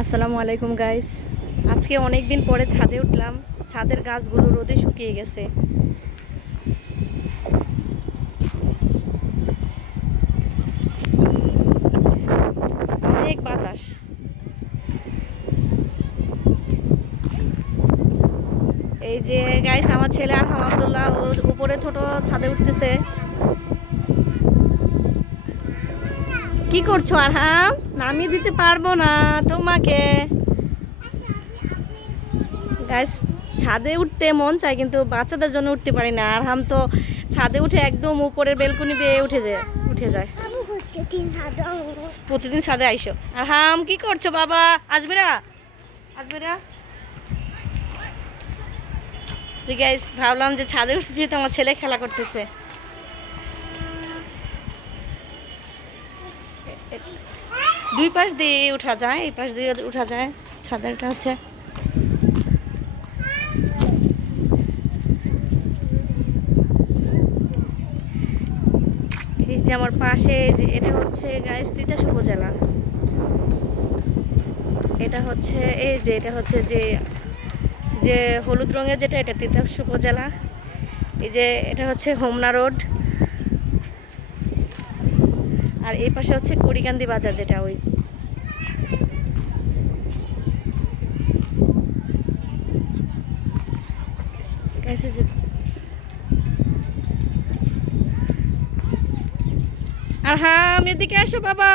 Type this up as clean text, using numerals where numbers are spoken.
আসসালামু আলাইকুম গাইস। আজকে অনেক দিন পরে ছাদে উঠলাম। ছাদের গাছগুলো রোদে শুকিয়ে গেছে। অনেক বাতাস। এই যে গাইস, আমার ছেলে আরহাম আব্দুল্লাহ ও উপরে ছোট ছাদে উঠতেছে। কি করছো আরহাম? নামিয়ে দিতে পারবো না তোমাকে। গাইস, ছাদে উঠতে মন চায় কিন্তু বাচ্চাদের জন্য উঠতে পারি না। আরহাম তো ছাদে উঠে একদম উপরের বেলকনি বেয়ে উঠে যায়। প্রতিদিন ছাদে আইসো। আরহাম কি করছো বাবা? আসবে না জি গাইস, ভাবলাম যে ছাদে উঠছে যেহেতু আমার ছেলে খেলা করতেছে। দুই পাশ দিয়ে উঠা যায়, এই পাশ দিয়ে উঠা যায়। ছাদেরটা হচ্ছে এই যে আমার পাশে, যে এটা হচ্ছে গাইস তিতাস উপজেলা। এটা হচ্ছে এই যে এটা হচ্ছে যে যে হলুদ রঙের যেটা, এটা তিতাস উপজেলা। এই যে এটা হচ্ছে হোমনা রোড। আর এই পাশে হচ্ছে কড়িকান্দি বাজার, যেটা ওই গাইস যে আরহাম এদিকে আসো বাবা।